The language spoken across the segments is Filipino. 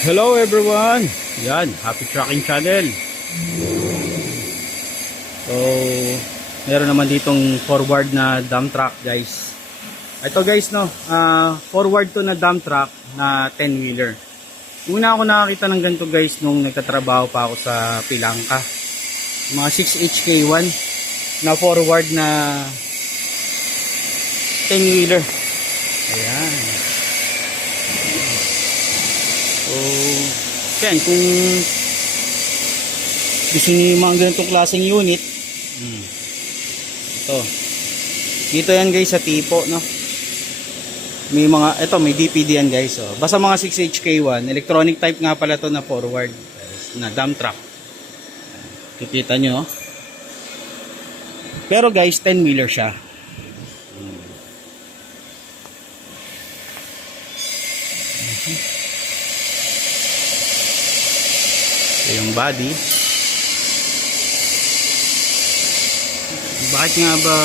Hello everyone! Yan, Happy Trucking Channel. So, meron naman ditong forward na dump truck guys. Ito guys no, forward to na dump truck na 10-wheeler. Una ako nakakita ng ganito guys nung nagtatrabaho pa ako sa Pilangka. Mga 6HK1 na forward na 10-wheeler. Ayan. So, yan, kung gusto niyo yung mga ganitong klaseng unit, ito. Dito yan guys sa tipo, no? May mga, ito, may DPD yan guys. So, basta mga 6HK1, electronic type nga pala to na forward, na dump truck. Kikita nyo. Pero guys, 10-wheeler siya. Yung body. Bakit nga ba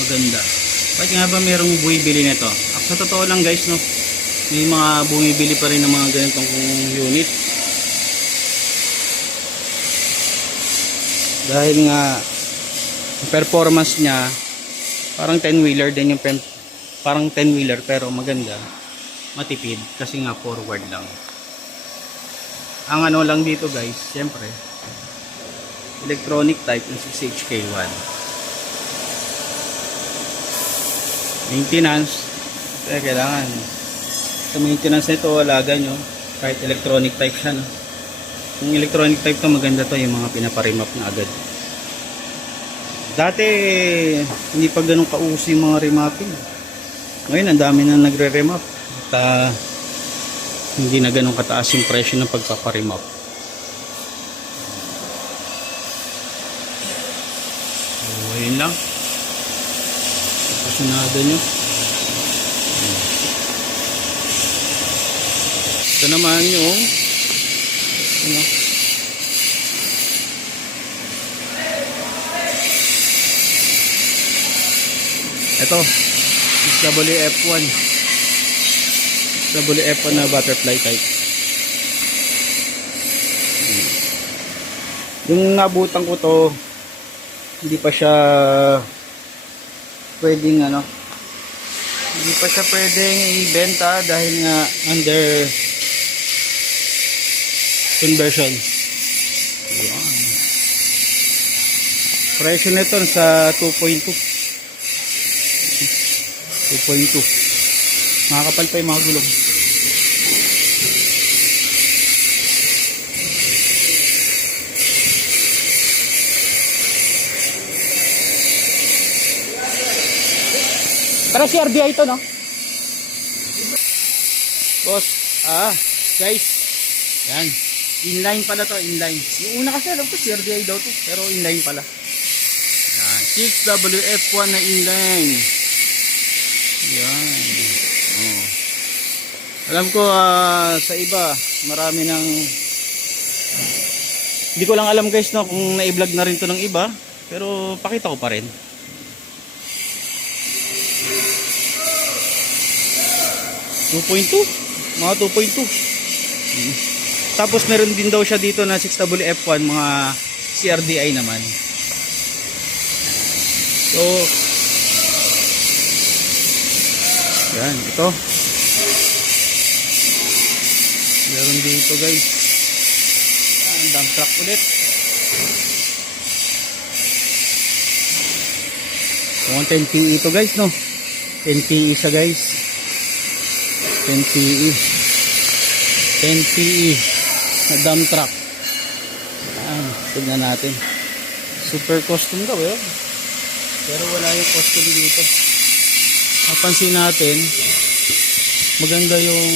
maganda? Bakit nga ba merong bumibili nito? Sa totoo lang guys, no, may mga bumibili pa rin ng mga ganitong unit. Dahil nga performance niya parang 10-wheeler din yung parang 10-wheeler pero maganda, matipid kasi nga forward lang. Ang ano lang dito guys, siyempre electronic type ng 6HK1. Maintenance, kailangan sa maintenance nito alaga nyo kahit electronic type siya, no? Yung electronic type to maganda to, yung mga pinaparimap na agad. Dati hindi pa ganun kauso yung mga remapping. Ngayon ang dami na nagre-remap at hindi na ganun kataas yung presyo ng pagpaparimap. So, ayun lang. Pasunado nyo. Ito naman yung ano, ito SWF1 WF1 na butterfly type. Yung nabutan ko to, hindi pa siya pwedeng ano, hindi pa siya pwedeng ibenta dahil nga under conversion. Ayan. Presyo nito sa 2.2. Makakapal pa yung mga gulong. Para si RDI ito, no? Boss, guys, yan. Inline pala to, inline. Yung una kasi alam ko si RDI daw to, pero inline pala. Yan, 6WF1 na inline. Yan. Oh. Alam ko sa iba marami ng hindi ko lang alam guys, no, kung na-vlog na rin to ng iba, pero pakita ko pa rin. Mga 2.2. Tapos meron din daw siya dito na 6WF1 mga CRDI naman. So yan, ito. Meron dito guys. Yan, dump truck ulit. Yung 10PE ito guys, no? 10PE siya guys. 10PE. 10PE na dump truck. Yan, tignan natin. Super custom daw, eh. Pero wala yung custom dito. Mapansin natin, maganda yung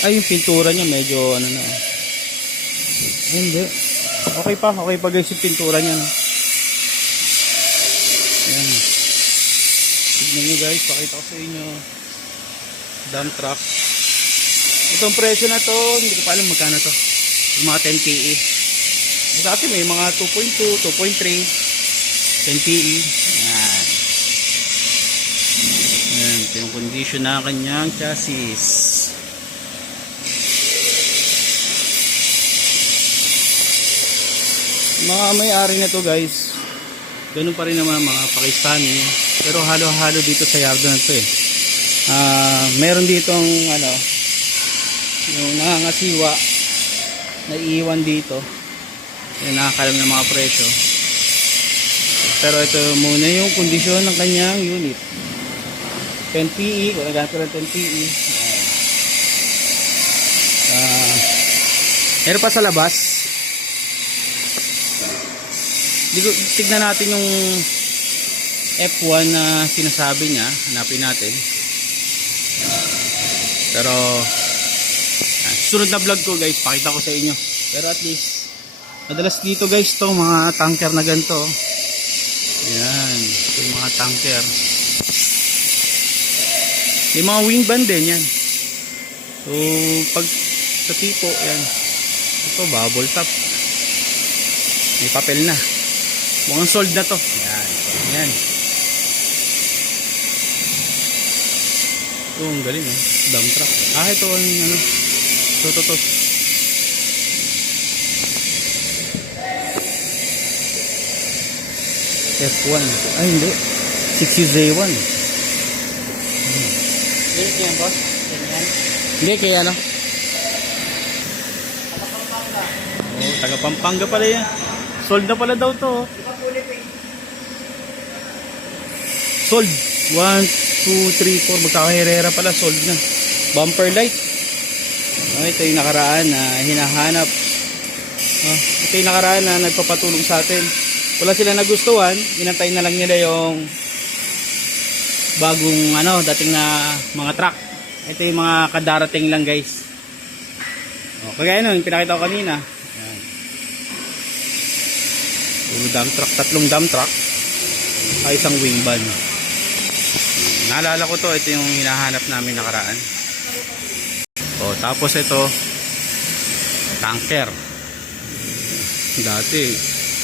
yung pintura niya medyo ano na. Hindi. Okay pa guys yung pintura niya, no? Yan. Tignan nyo guys, pakita ko sa inyo. Dump truck. Itong presyo na to, hindi ko pa alam magkano to. Yung mga 10PE. Sa atin may mga 2.2, 2.3, 10PE. Yan. Ito yung condition ng kanyang chassis. Mga may-ari na to guys, ganun pa rin naman mga Pakistani, pero halo-halo dito sa yardo na to eh. Meron ditong ano, yung nangangasiwa na iiwan dito, yung nakakalam ng mga presyo. Pero ito muna yung kondisyon ng kanyang unit. 10 PE, kung nagamit ko ng 10 PE. Meron pa sa labas. Tignan natin yung F1 na sinasabi niya. Hanapin natin. Pero sunod na vlog ko guys, pakita ko sa inyo. Pero at least madalas dito guys to mga tanker na ganito. Yan, ito yung mga tanker. May mga wing band din yan. So pag sa tipo yan, ito bubble top, may papel na, mukhang sold na to. Yan, yan. Oh, ang galing eh. Dump truck. Ito ang ano. To. F1. Ay, hindi. 6UZ1. Hindi, kaya boss? Ganyan? Hindi, kaya ano? Taga Pampanga pala yan. Sold na pala daw to. Sold. 1, 2, 3, 4. Magkakaherera pala. Sold na. Bumper light. Ito yung nakaraan na hinahanap. Ito yung nakaraan na nagpapatulong sa atin. Wala sila nagustuhan. Inantay na lang nila yung bagong dating na mga truck. Ito yung mga kadarating lang guys. Kagaya nun, pinakita ko kanina. Ayan. Dump truck, 3 dump truck. Ay isang wing van. Naalala ko to, ito yung hinahanap namin nakaraan. Tapos ito, tanker.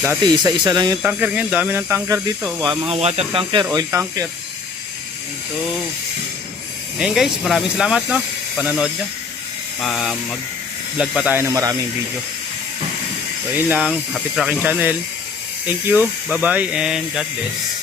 Dati isa-isa lang yung tanker, ngayon dami ng tanker dito. Mga water tanker, oil tanker. So, ngayon guys, maraming salamat panonood nyo. Mag-vlog pa tayo ng maraming video. So yun lang, Happy Trucking Channel. Thank you, bye bye, and God bless.